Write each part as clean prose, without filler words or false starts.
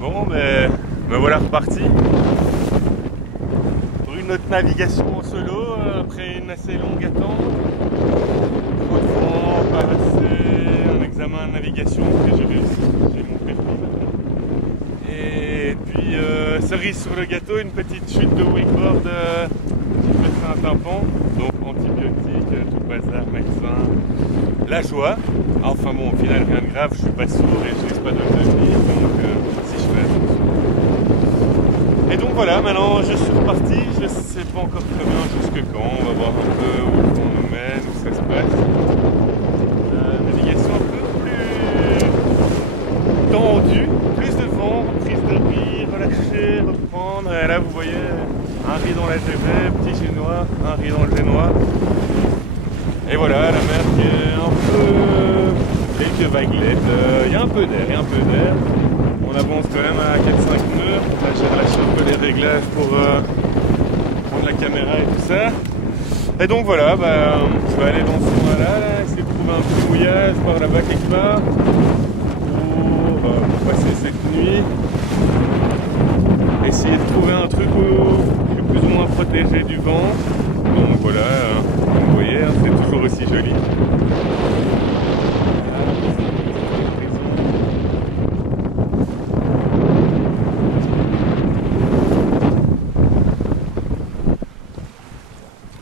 Bon, me voilà reparti pour une autre navigation en solo après une assez longue attente. Trop de vent, pas assez, un examen de navigation que j'ai réussi, j'ai mon permis maintenant. Et puis cerise sur le gâteau, une petite chute de wakeboard qui me fait un tympan. Donc antibiotiques, tout le bazar, médecin, la joie. Enfin bon, au final rien de grave, je suis pas sourd et je risque pas de devenir, donc si je fais attention. Et donc voilà, maintenant je suis reparti, je sais pas encore très bien jusque quand, on va voir un peu où on nous mène, où ça se passe. Navigation un peu plus tendue, plus de vent, prise de riz, relâcher, reprendre. Et là vous voyez un riz dans la GV, petit génois, un riz dans le génois. Et voilà, la mer qui est un peu... quelques vaguelettes, il y a un peu d'air, On avance quand même à 4-5 nœuds. Là j'ai relâché un peu les réglages pour prendre la caméra et tout ça. Et donc voilà, je vais aller dans ce coin-là, essayer de trouver un petit mouillage par là-bas quelque part pour passer cette nuit. Essayer de trouver un truc où je suis plus ou moins protégé du vent. Donc voilà, comme vous voyez, c'est toujours aussi joli.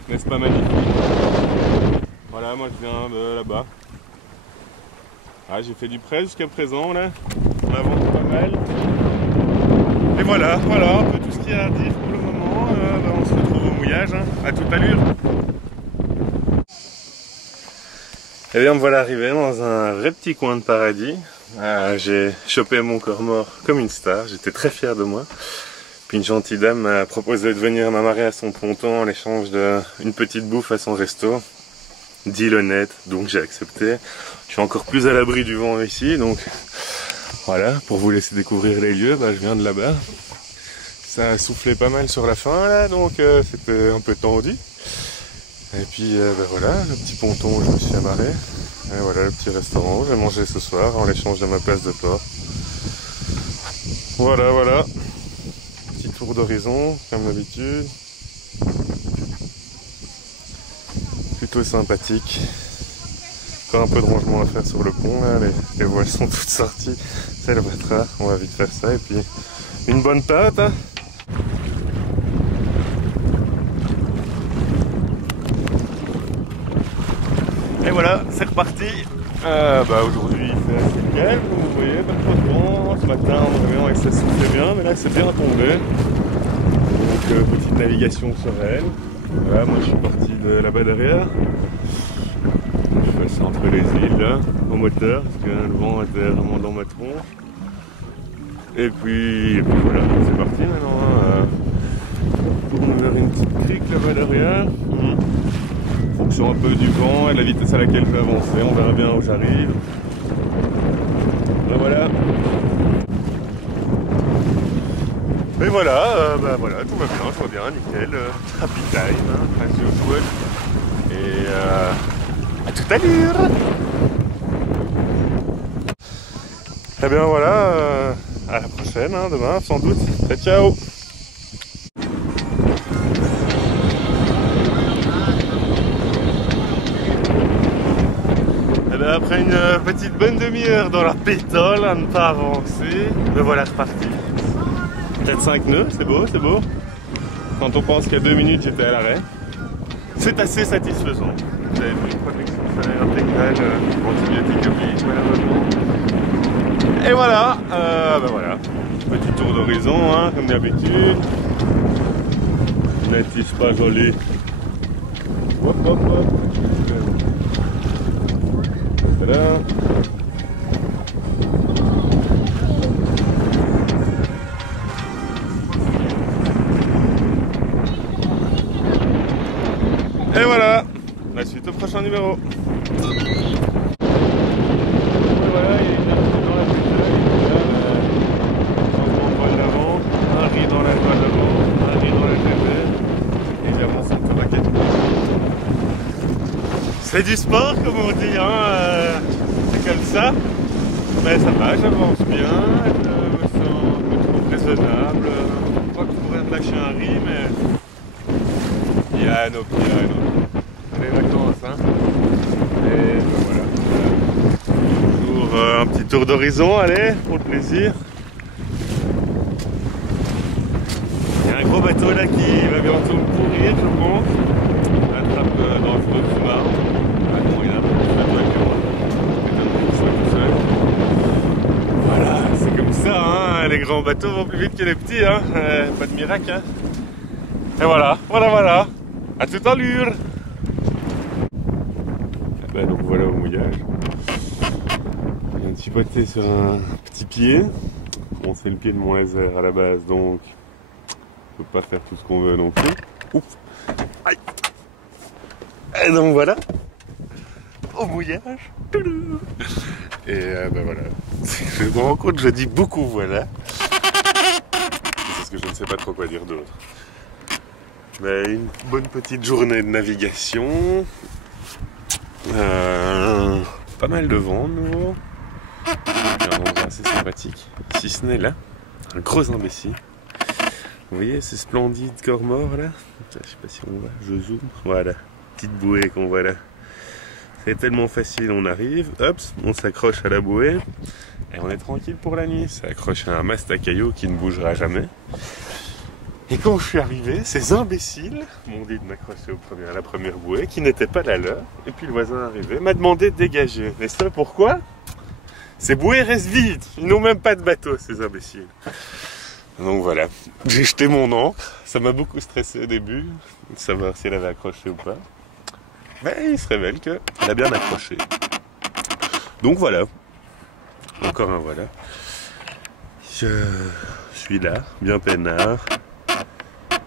N'est-ce pas magnifique? Voilà, moi je viens de là-bas. Ah, j'ai fait du prêt jusqu'à présent là. On avance pas mal. Et voilà, un peu tout ce qu'il y a à dire pour le moment. On se retrouve au mouillage, hein, à toute allure. Et bien me voilà arrivé dans un vrai petit coin de paradis. J'ai chopé mon corps mort comme une star, j'étais très fier de moi. Puis une gentille dame m'a proposé de venir m'amarrer à son ponton en échange d'une petite bouffe à son resto. Deal honnête, donc j'ai accepté. Je suis encore plus à l'abri du vent ici, donc voilà, pour vous laisser découvrir les lieux, je viens de là-bas. Ça a soufflé pas mal sur la fin là, donc c'était un peu tendu. Et puis voilà, le petit ponton où je me suis amarré. Et voilà le petit restaurant où j'ai mangé ce soir en échange de ma place de port. Voilà. Petit tour d'horizon, comme d'habitude. Plutôt sympathique. Encore un peu de rangement à faire sur le pont, là. Les voiles sont toutes sorties. C'est le battra, on va vite faire ça. Et puis une bonne pâte. Hein. Et voilà, c'est reparti. Aujourd'hui il fait assez calme, comme vous voyez, pas trop de vent. Ce matin on avait avec ça soufflait bien, mais là c'est bien tombé. Donc petite navigation sereine. Voilà, moi je suis parti de là-bas derrière. Je passe entre les îles là, en moteur, parce que le vent était vraiment dans ma tronche. Et puis voilà, c'est parti maintenant. On tourne vers une petite crique là-bas derrière. Fonction un peu du vent et de la vitesse à laquelle je vais avancer, on verra bien où j'arrive. Voilà. Et voilà, tout va bien, je vois bien, nickel. Happy time, hein, as usual. Et à toute allure. Et bien voilà, à la prochaine, hein, demain sans doute. Et ciao. Après une petite bonne demi-heure dans la pétole à ne pas avancer, me voilà reparti. 4-5 nœuds, c'est beau. Quand on pense qu'il y a 2 minutes j'étais à l'arrêt. C'est assez satisfaisant. J'avais pris une protection solaire intégrale, antibiotique oblige malheureusement. Et voilà, petit tour d'horizon, hein, comme d'habitude. N'est-il pas joli? Hop. Voilà. Et voilà, la suite au prochain numéro. Et voilà, il y a une arche dans la pétale, changement de voile d'avant, un riz dans la voile d'avant, un riz dans la GV, et j'avance en tout paquet. C'est du sport comme on dit, hein, c'est comme ça, mais ça va, j'avance bien, je me sens raisonnable. Je crois qu'on pourrait relâcher un riz, mais piano. Les vacances, hein. Et ben voilà. Toujours un petit tour d'horizon, allez, pour le plaisir. Il y a un gros bateau là qui va bientôt me pourrir, je pense. Un trappe dangereux sous-marin. Ah non, il y a un peu plus de bateau que moi. Étonnant qu'il soit tout seul. Voilà, c'est comme ça, hein. Les grands bateaux vont plus vite que les petits, hein. Pas de miracle, hein. Et voilà. À toute allure. Ben donc voilà au mouillage. Il y a un petit poté sur un petit pied. Bon, c'est le pied de mon laser à la base, donc on peut pas faire tout ce qu'on veut non plus. Ouf. Aïe. Et donc voilà, au mouillage. Et ben voilà. Je me rends compte, je dis beaucoup voilà. Parce que je ne sais pas trop quoi dire d'autre. Mais une bonne petite journée de navigation. Pas mal de vent de nouveau. Un endroit assez sympathique. Si ce n'est là, un gros imbécile. Vous voyez ce splendide corps mort là? Je sais pas si on voit, je zoome. Voilà, petite bouée qu'on voit là. C'est tellement facile, on arrive, hop, on s'accroche à la bouée et on est tranquille pour la nuit. Ça accroche à un mast à cailloux qui ne bougera jamais. Et quand je suis arrivé, ces imbéciles m'ont dit de m'accrocher à la première bouée, qui n'était pas la leur. Et puis le voisin arrivé m'a demandé de dégager. Et ça pourquoi? Ces bouées restent vides. Ils n'ont même pas de bateau, ces imbéciles. Donc voilà, j'ai jeté mon ancre. Ça m'a beaucoup stressé au début, de savoir si elle avait accroché ou pas. Mais il se révèle qu'elle a bien accroché. Donc voilà, encore un voilà. Je suis là, bien peinard. Pas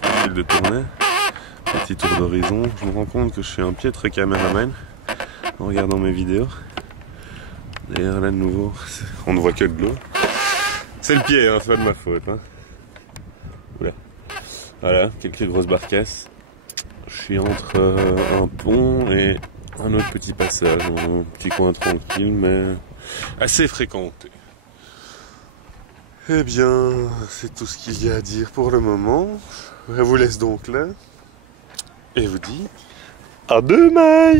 facile de tourner. Petit tour d'horizon. Je me rends compte que je suis un piètre caméraman en regardant mes vidéos. D'ailleurs là de nouveau, on ne voit que de l'eau. C'est le pied, hein, c'est pas de ma faute. Hein. Oula. Voilà, quelques grosses barcasses. Je suis entre un pont et un autre petit passage. Un petit coin tranquille, mais assez fréquenté. Eh bien, c'est tout ce qu'il y a à dire pour le moment. Je vous laisse donc là. Et vous dis à demain.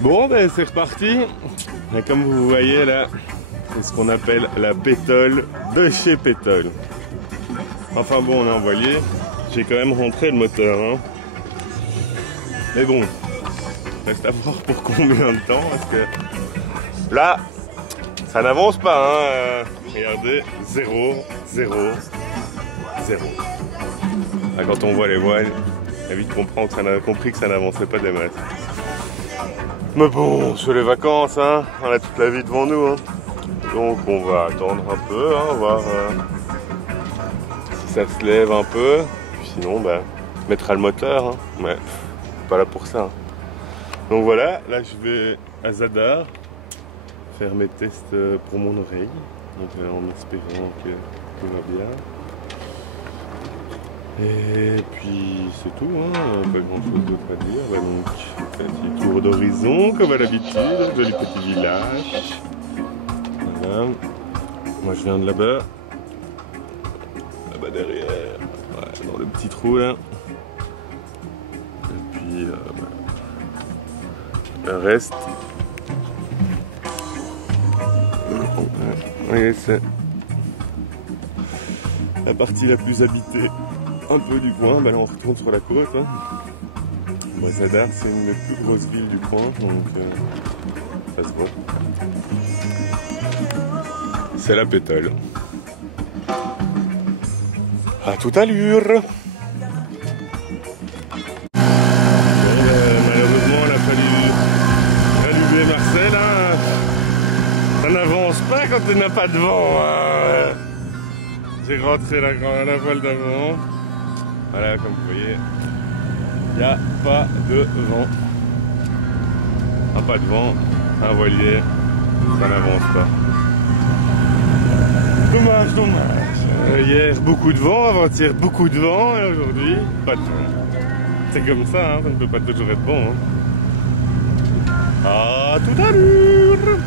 Bon, ben c'est reparti. Et comme vous voyez là, c'est ce qu'on appelle la pétole de chez Pétole. Enfin bon, on a envoyé. J'ai quand même rentré le moteur. Hein. Mais bon, reste à voir pour combien de temps. Parce que là, ça n'avance pas. Hein. Regardez, 0, 0, 0. Là, quand on voit les voiles, on a vite compris que ça n'avançait pas des masses. Mais bon, sur les vacances, hein, on a toute la vie devant nous. Hein. Donc on va attendre un peu, hein, voir si ça se lève un peu. Puis sinon, bah, on mettra le moteur. Hein. Mais pas là pour ça. Hein. Donc voilà, là je vais à Zadar faire mes tests pour mon oreille. Donc en espérant que tout va bien. Et puis c'est tout, hein, pas grand chose d'autre à dire. Bah, donc petit tour d'horizon comme à l'habitude, joli petit village. Voilà. Moi je viens de là-bas. Là-bas derrière, ouais, dans le petit trou là. Et puis voilà. Le reste. Voyez, c'est la partie la plus habitée un peu du coin. Bah là on retourne sur la côte. Hein. Bon, Zadar c'est une des plus grosses villes du coin, donc ça se voit. C'est la Pétole. À toute allure. Malheureusement on a fallu allumer Marcel. Hein. Ça n'avance pas quand il n'a pas de vent. Hein. J'ai rentré la voile d'avant. Voilà, comme vous voyez, il n'y a pas de vent. Pas de vent, un voilier, ça n'avance pas. Dommage, dommage. Hier, beaucoup de vent, avant-hier, beaucoup de vent, et aujourd'hui, pas de vent. C'est comme ça, hein, ça ne peut pas toujours être bon. Hein. À tout à l'heure.